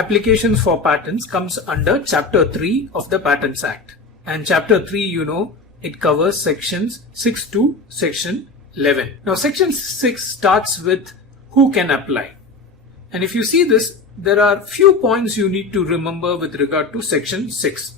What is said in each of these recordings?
applications for patents comes under Chapter 3 of the Patents Act. And Chapter 3, it covers sections 6 to section 11. Now, section 6 starts with who can apply. And if you see this, there are few points you need to remember with regard to section 6.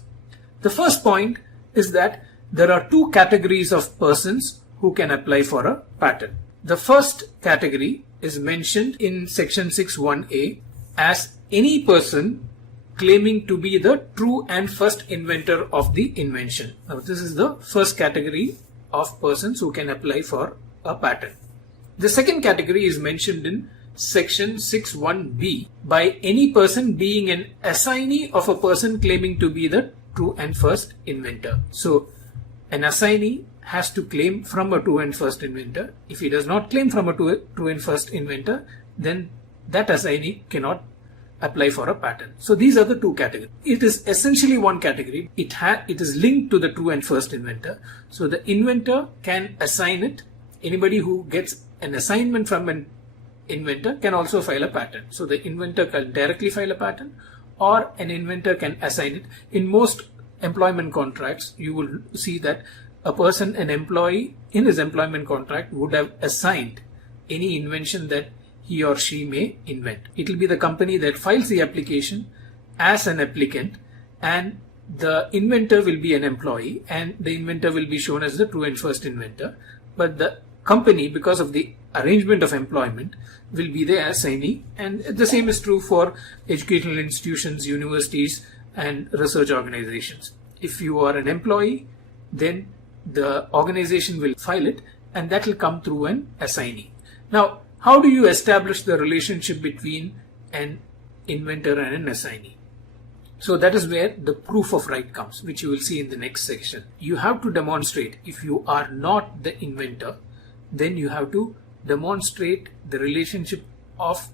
The first point is that there are two categories of persons who can apply for a patent. The first category is mentioned in section 6(1)(a) as any person claiming to be the true and first inventor of the invention. Now, this is the first category of persons who can apply for a patent. The second category is mentioned in section 6(1)(b) by any person being an assignee of a person claiming to be the true and first inventor. So, an assignee has to claim from a true and first inventor. If he does not claim from a true and first inventor, then that assignee cannot apply for a patent. So these are the two categories. It is essentially one category. It is linked to the true and first inventor. So the inventor can assign it. Anybody who gets an assignment from an inventor can also file a patent. So the inventor can directly file a patent, or an inventor can assign it. In most employment contracts, you will see that a person, an employee, in his employment contract would have assigned any invention that he or she may invent. It will be the company that files the application as an applicant, and the inventor will be an employee, and the inventor will be shown as the true and first inventor. But the company, because of the arrangement of employment, will be the assignee, and the same is true for educational institutions, universities, and research organizations. If you are an employee, then the organization will file it, and that will come through an assignee. Now, how do you establish the relationship between an inventor and an assignee? So that is where the proof of right comes, which you will see in the next section. You have to demonstrate, if you are not the inventor, then you have to demonstrate the relationship of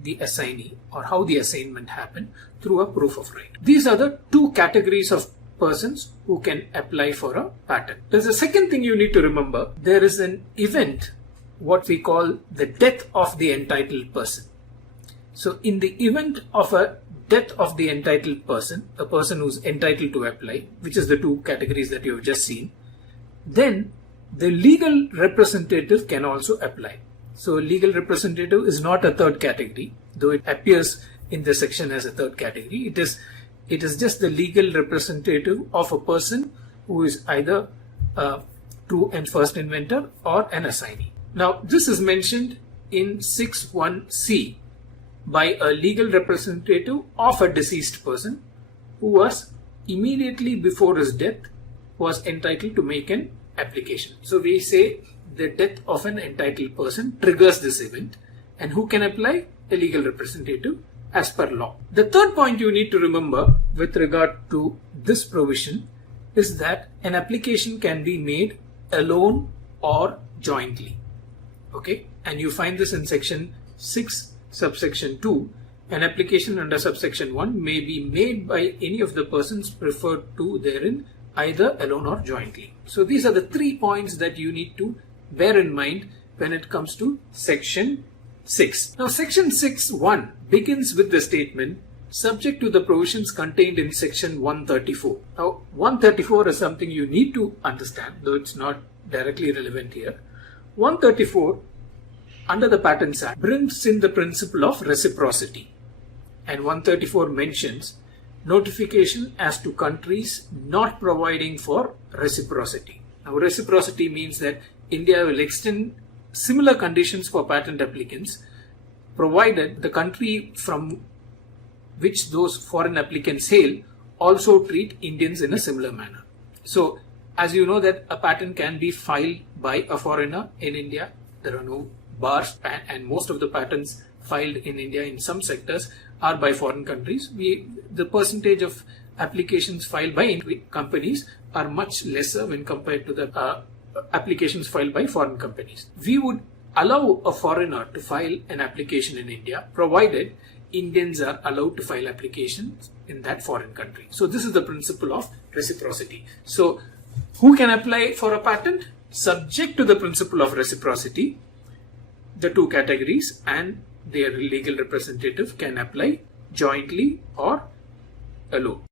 the assignee or how the assignment happened through a proof of right. These are the two categories of persons who can apply for a patent. There's a second thing you need to remember. There is an event, what we call the death of the entitled person. So in the event of a death of the entitled person, a person who's entitled to apply, which is the two categories that you have just seen, then the legal representative can also apply. So legal representative is not a third category, though it appears in the section as a third category. It is just the legal representative of a person who is either a true and first inventor or an assignee. Now, this is mentioned in 6(1)(c) by a legal representative of a deceased person who was immediately before his death was entitled to make an application. So we say the death of an entitled person triggers this event, and who can apply? A legal representative as per law. The third point you need to remember with regard to this provision is that an application can be made alone or jointly. Okay, and you find this in section 6 subsection 2. An application under subsection 1 may be made by any of the persons referred to therein, either alone or jointly. So these are the 3 points that you need to bear in mind when it comes to section 6. Now, section 6(1) begins with the statement subject to the provisions contained in section 134. Now, 134 is something you need to understand, though it's not directly relevant here. 134 under the Patents Act brings in the principle of reciprocity, and 134 mentions notification as to countries not providing for reciprocity. Now, reciprocity means that India will extend similar conditions for patent applicants provided the country from which those foreign applicants hail also treat Indians in a similar manner. So, as you know that a patent can be filed by a foreigner in India, there are no bars, and most of the patents filed in India in some sectors are by foreign countries. The percentage of applications filed by companies are much lesser when compared to the applications filed by foreign companies. We would allow a foreigner to file an application in India provided Indians are allowed to file applications in that foreign country. So this is the principle of reciprocity. So who can apply for a patent? Subject to the principle of reciprocity, the two categories and their legal representative can apply jointly or alone.